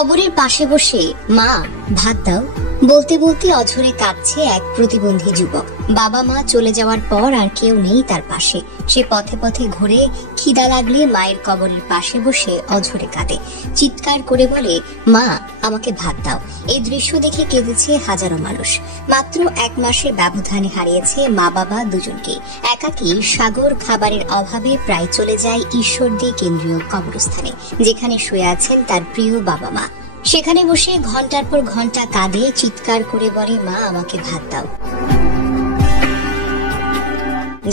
কবরের পাশে বসে মা ভাত দাও বলতে বলতে অঝরে কাঁদছে এক প্রতিবন্ধী যুবক। বাবা মা চলে যাওয়ার পর আর কেউ নেই তার পাশে। সে পথে পথে ঘুরে খিদা লাগলে মায়ের কবরের পাশে বসে অঝরে কাঁদে, চিৎকার করে বলে, মা আমাকে ভাত দাও। এই দৃশ্য দেখে কেঁদেছে হাজারো মানুষ। মাত্র 1 মাসের ব্যবধানে হারিয়েছে মা বাবা দুজনকে। একাকী সাগর খাবারের অভাবে প্রায় চলে যায় ঈশ্বরদী কেন্দ্রীয় কবরস্থানে, যেখানে শুয়ে আছেন তার প্রিয় বাবা মা। সেখানে বসে ঘন্টার পর ঘন্টা কাঁদে, চিৎকার করে বলে, মা আমাকে ভাত দাও।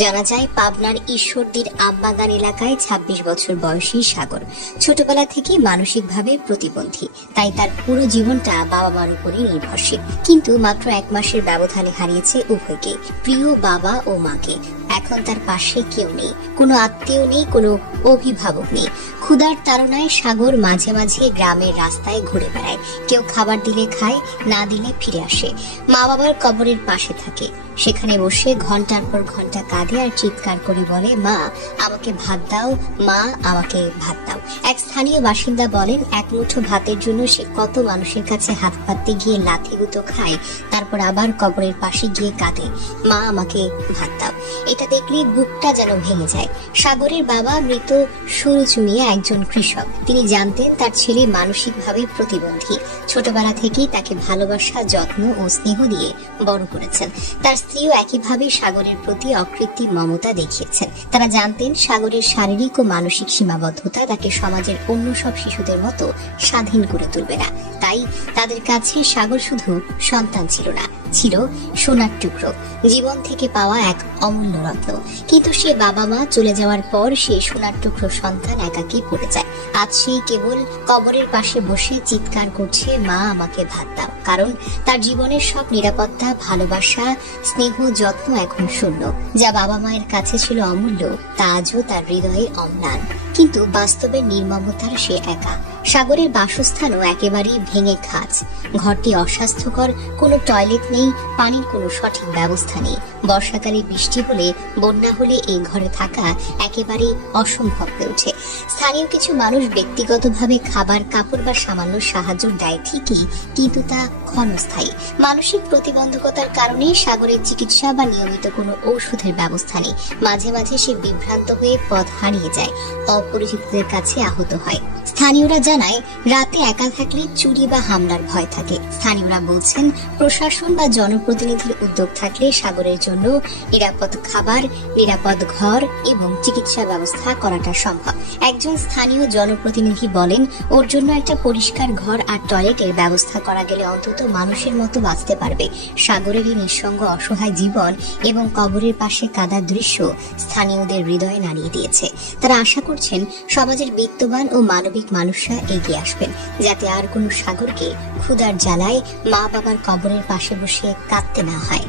জানা যায় পাবনার ঈশ্বরদীর আমবাগান এলাকায় 26 বছর বয়সী সাগর ছোটবেলা থেকে মানসিকভাবে প্রতিবন্ধী, তাই তার পুরো জীবনটা বাবা মার উপরে নির্ভরশীল। কিন্তু মাত্র 1 মাসের ব্যবধানে হারিয়েছে উভয়কে, প্রিয় বাবা ও মাকে। এখন তার পাশে কেউ নেই, কোনো আত্মীয় নেই, কোনো অভিভাবক নেই। ক্ষুধার তাড়নায় সাগর মাঝে মাঝে গ্রামের রাস্তায় ঘুরে বেড়ায়। কেউ খাবার দিলে খায়, না দিলে ফিরে আসে। মা বাবার কবরের পাশে থাকে, সেখানে বসে ঘন্টার পর ঘন্টা কাঁদে আর চিৎকার করে বলে, মা আমাকে ভাত দাও, মা আমাকে ভাত দাও। এক স্থানীয় বাসিন্দা বলেন, এক মুঠো ভাতের জন্য সে কত মানুষের কাছে হাত পাততে গিয়ে লাথিগুতো খায়, তারপর আবার কবরের পাশে গিয়ে কাঁদে, মা আমাকে ভাত দাও। এটা দেখলে বুকটা যেন ভেঙে যায়। সাগরের বাবা মৃত সুরুজ মিয়া একজন কৃষক। তিনি জানতেন তার ছেলে মানসিকভাবে প্রতিবন্ধী। ছোটবেলা থেকেই তাকে ভালোবাসা, যত্ন ও স্নেহ দিয়ে বড় করেছেন। তার স্ত্রীও একইভাবে সাগরের প্রতি অকৃত্রিম মমতা দেখিয়েছেন। তারা জানতেন সাগরের শারীরিক ও মানসিক সীমাবদ্ধতা তাকে সমাজের অন্য সব শিশুদের মতো স্বাধীন করে তুলবে না। তাই তাদের কাছে সাগর শুধু সন্তান ছিল না, ছিল সোনার টুকরো, জীবন থেকে পাওয়া এক অমূল্য রত্ন। কিন্তু সে বাবা মা চলে যাওয়ার পর সে সোনার টুকরো সন্তান একাকী পড়ে যায়। আজ সে কেবল কবরের পাশে বসে চিৎকার করছে, মা আমাকে ভাত দাও। কারণ তার জীবনের সব নিরাপত্তা, ভালোবাসা, স্নেহ, যত্ন এখন শূন্য। যা বাবা মায়ের কাছে ছিল অমূল্য, তা আজও তার হৃদয়ে অম্লান। কিন্তু বাস্তবের নির্মমতার সে একা। সাগরের বাসস্থানও একেবারেই ভেঙে খাঁজ। ঘরটি অস্বাস্থ্যকর, কোনো টয়লেট নেই, পানির কোনো সঠিক ব্যবস্থা নেই। বর্ষাকালে বৃষ্টি হলে, বন্যা হলে এই ঘরে থাকা একেবারেই অসম্ভব হয়ে ওঠে। স্থানীয় কিছু মানুষ ব্যক্তিগতভাবে খাবার, কাপড় বা সামান্য সাহায্য দেয় ঠিকই, কিন্তু তা ক্ষণস্থায়ী। মানসিক প্রতিবন্ধকতার কারণে সাগরের চিকিৎসা বা নিয়মিত কোনো ঔষধের ব্যবস্থা নেই। মাঝে মাঝে সে বিভ্রান্ত হয়ে পথ হারিয়ে যায়, অপরিচিতদের কাছে আহত হয়। স্থানীয়রা জানায়, রাতে একা থাকলে চুরি বা হামলার ভয় থাকে। স্থানীয়রা বলছেন, প্রশাসন বা জনপ্রতিনিধির উদ্যোগ থাকলে সাগরের জন্য নিরাপদ খাবার, নিরাপদ ঘর এবং চিকিৎসা ব্যবস্থা করাটা সম্ভব। একজন স্থানীয় জনপ্রতিনিধি বলেন, ওর জন্য একটা পরিষ্কার ঘর আর টয়লেটের ব্যবস্থা করা গেলে অন্তত মানুষের মতো বাঁচতে পারবে। সাগরের এই নিঃসঙ্গ অসহায় জীবন এবং কবরের পাশে কাদার দৃশ্য স্থানীয়দের হৃদয়ে নাড়িয়ে দিয়েছে। তারা আশা করছেন সমাজের বিত্তবান ও মানবিক মানুষরা এগিয়ে আসবেন, যাতে আর কোনো সাগরকে ক্ষুধার জ্বালায় মা বাবার কবরের পাশে বসে কাঁদতে না হয়।